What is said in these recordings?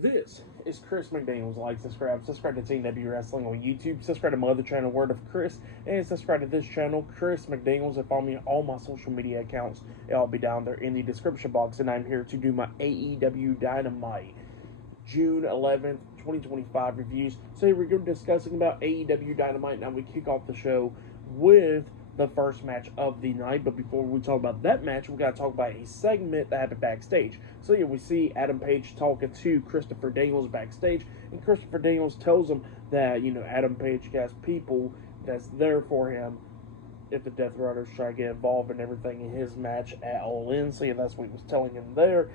This is Chris McDaniels. Like, subscribe to TW Wrestling on YouTube, subscribe to my other channel, Word of Chris, and subscribe to this channel, Chris McDaniels, and follow me on all my social media accounts. It'll all be down there in the description box, and I'm here to do my AEW Dynamite June 11th, 2025 reviews. So here we go discussing about AEW Dynamite. Now we kick off the show with the first match of the night, but before we talk about that match, we got to talk about a segment that happened backstage. So here we see Adam Page talking to Christopher Daniels backstage, and Christopher Daniels tells him that, Adam Page has people that's there for him if the Death Riders try to get involved in everything in his match at All In. So yeah, that's what he was telling him there.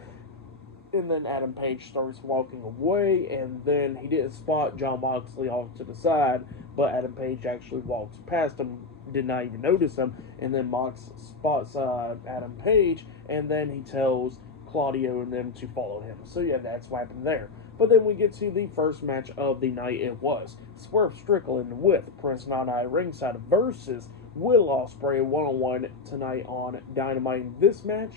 And then Adam Page starts walking away, and then he didn't spot Jon Moxley off to the side, but Adam Page actually walks past him, did not even notice him, and then Mox spots Adam Page, and then he tells Claudio and them to follow him. So yeah, that's what happened there. But then we get to the first match of the night. It was Swerve Strickland with Prince Nana ringside versus Will Ospreay one-on-one tonight on Dynamite. This match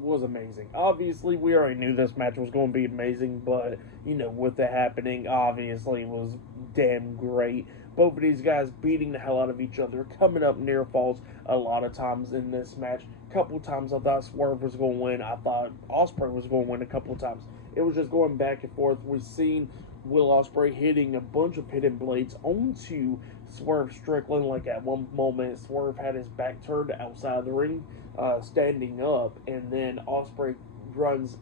was amazing. Obviously, we already knew this match was going to be amazing, but, with it happening, obviously, it was damn great. Both of these guys beating the hell out of each other, coming up near falls a lot of times in this match. A couple of times I thought Swerve was going to win. I thought Ospreay was going to win a couple of times. It was just going back and forth. We've seen Will Ospreay hitting a bunch of hidden blades onto Swerve Strickland. Like at one moment, Swerve had his back turned outside the ring, standing up, and then Ospreay runs,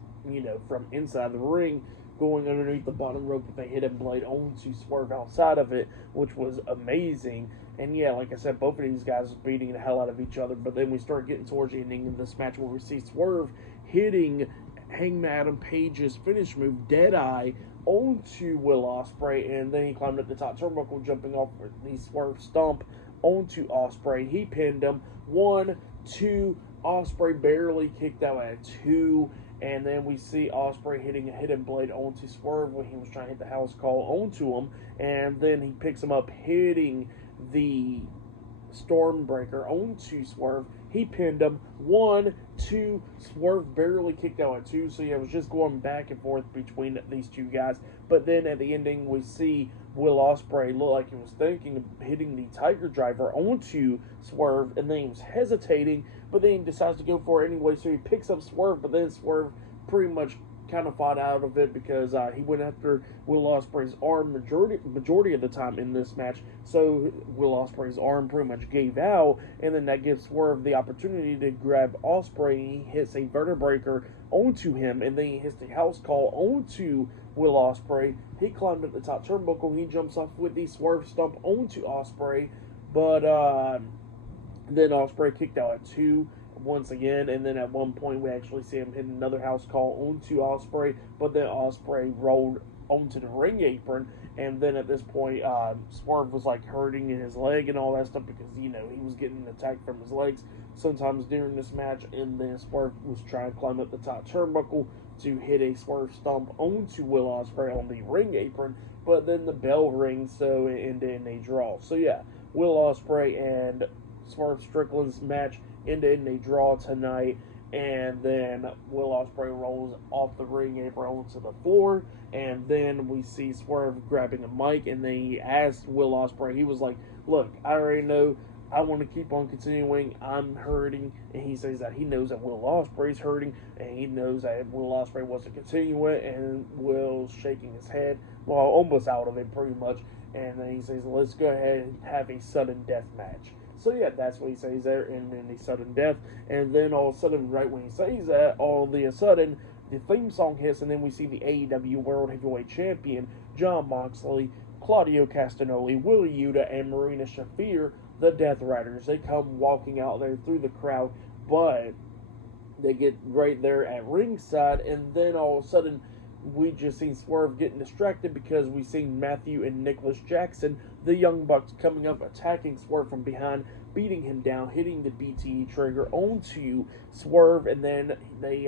from inside the ring, going underneath the bottom rope with a hidden blade onto Swerve outside of it, which was amazing. And yeah, like I said, both of these guys was beating the hell out of each other. But then we start getting towards the ending of this match where we see Swerve hitting Hangman Adam Page's finish move, Deadeye, onto Will Ospreay, and then he climbed up the top turnbuckle, jumping off the Swerve stomp onto Ospreay. He pinned him. 1, 2. Ospreay barely kicked out at 2. And then we see Ospreay hitting a hidden blade onto Swerve when he was trying to hit the house call onto him. And then he picks him up, hitting the Stormbreaker onto Swerve. He pinned him. 1, 2. Swerve barely kicked out at 2. So yeah, it was just going back and forth between these two guys. But then at the ending, we see Will Ospreay look like he was thinking of hitting the Tiger Driver onto Swerve, and then he was hesitating, but then he decides to go for it anyway. So he picks up Swerve, but then Swerve pretty much kind of fought out of it because he went after Will Ospreay's arm majority of the time in this match. So Will Ospreay's arm pretty much gave out, and then that gives Swerve the opportunity to grab Ospreay. He hits a vertebraker onto him, and then he hits the house call onto Will Ospreay. He climbed up the top turnbuckle. He jumps off with the Swerve stomp onto Ospreay, but then Ospreay kicked out at 2 once again, and then at one point we actually see him hit another house call onto Ospreay, but then Ospreay rolled onto the ring apron, and then at this point Swerve was like hurting in his leg and all that stuff because he was getting attacked from his legs sometimes during this match, and then Swerve was trying to climb up the top turnbuckle to hit a Swerve stomp onto Will Ospreay on the ring apron, but then the bell rings, so it ended in a draw. So yeah, Will Ospreay and Swerve Strickland's match ended in a draw tonight, and then Will Ospreay rolls off the ring apron onto the floor, and then we see Swerve grabbing a mic, and then he asked Will Ospreay, he was like, look, I already know I want to keep on continuing. I'm hurting. And he says that he knows that Will Ospreay's hurting, and he knows that Will Ospreay wants to continue it, and Will's shaking his head, well, almost out of it pretty much, and then he says, let's go ahead and have a sudden death match. So yeah, that's what he says there, and then the sudden death, and then all of a sudden, right when he says that, all of a sudden, the theme song hits, and then we see the AEW World Heavyweight Champion, Jon Moxley, Claudio Castagnoli, Wheeler Yuta, and Marina Shafir, the Death Riders. They come walking out there through the crowd, but they get right there at ringside, and then all of a sudden, we just seen Swerve getting distracted because we seen Matthew and Nicholas Jackson, the Young Bucks, coming up, attacking Swerve from behind, beating him down, hitting the BTE trigger onto Swerve, and then they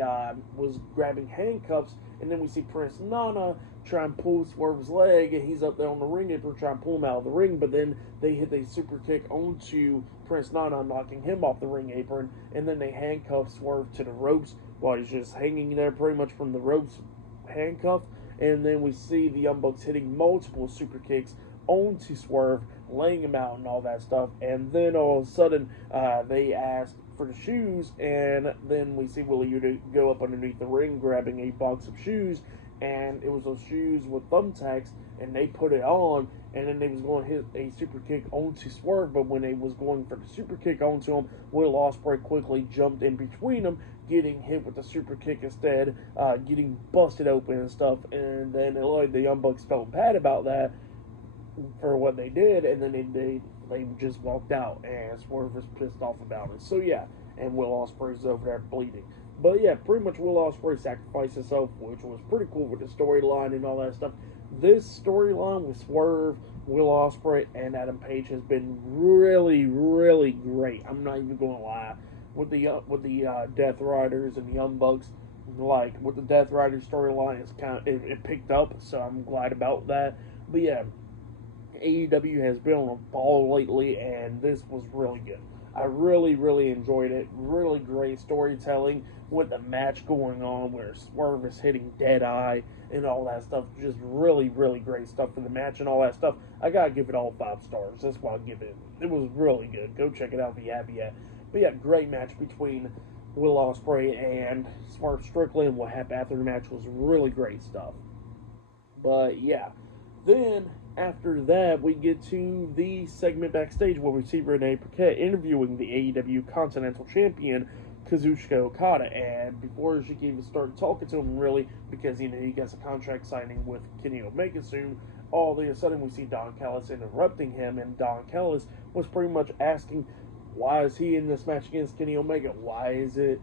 was grabbing handcuffs, and then we see Prince Nana try and pull Swerve's leg, and he's up there on the ring apron trying to pull him out of the ring, but then they hit a super kick onto Prince Nana, knocking him off the ring apron, and then they handcuff Swerve to the ropes, while he's just hanging there pretty much from the ropes, handcuffed. And then we see the Young Bucks hitting multiple super kicks onto Swerve, laying him out and all that stuff. And then all of a sudden, they ask for the shoes, and then we see Willie Yuta go up underneath the ring, grabbing a box of shoes, and it was those shoes with thumbtacks, and they put it on, and then they was going to hit a super kick onto Swerve, but when they was going for the super kick onto him, Will Ospreay quickly jumped in between them, getting hit with the super kick instead, getting busted open and stuff, and then the Young Bucks felt bad about that for what they did, and then they just walked out, and Swerve was pissed off about it. So yeah, and Will Ospreay's over there bleeding. But yeah, pretty much Will Ospreay sacrificed himself, which was pretty cool with the storyline and all that stuff. This storyline with Swerve, Will Ospreay, and Adam Page has been really, really great. I'm not even going to lie. With the Death Riders and the Young Bucks, like with the Death Riders storyline, it picked up, so I'm glad about that. But yeah, AEW has been on a ball lately, and this was really good. I really, really enjoyed it. Really great storytelling with the match going on where Swerve is hitting Deadeye and all that stuff. Just really, really great stuff for the match and all that stuff. I gotta give it all 5 stars. That's why I give it. It was really good. Go check it out if you have yet. But yeah, great match between Will Ospreay and Swerve Strickland. What happened after the match was really great stuff. But yeah, then after that, we get to the segment backstage where we see Renee Paquette interviewing the AEW Continental Champion, Kazuchika Okada. And before she can even start talking to him, really, because he gets a contract signing with Kenny Omega soon, all of a sudden we see Don Callis interrupting him, and Don Callis was pretty much asking, why is he in this match against Kenny Omega? Why is it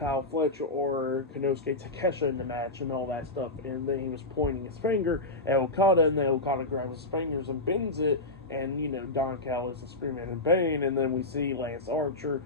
Kyle Fletcher or Konosuke Takeshita in the match and all that stuff? And then he was pointing his finger at Okada, and then Okada grabs his fingers and bends it, and Don Callis is screaming in pain. And then we see Lance Archer,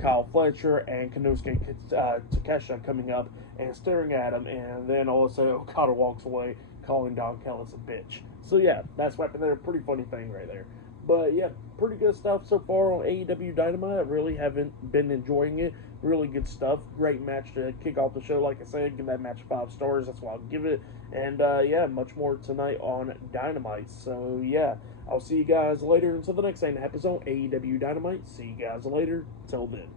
Kyle Fletcher, and Konosuke Takeshita coming up and staring at him, and then also Okada walks away, calling Don Callis a bitch. So yeah, that's what happened there. Pretty funny thing right there. But yeah, pretty good stuff so far on AEW Dynamite. I really haven't been enjoying it. Really good stuff. Great match to kick off the show. Like I said, give that match 5 stars. That's what I'll give it. And yeah, much more tonight on Dynamite. So yeah, I'll see you guys later until the next episode. AEW Dynamite. See you guys later. Till then.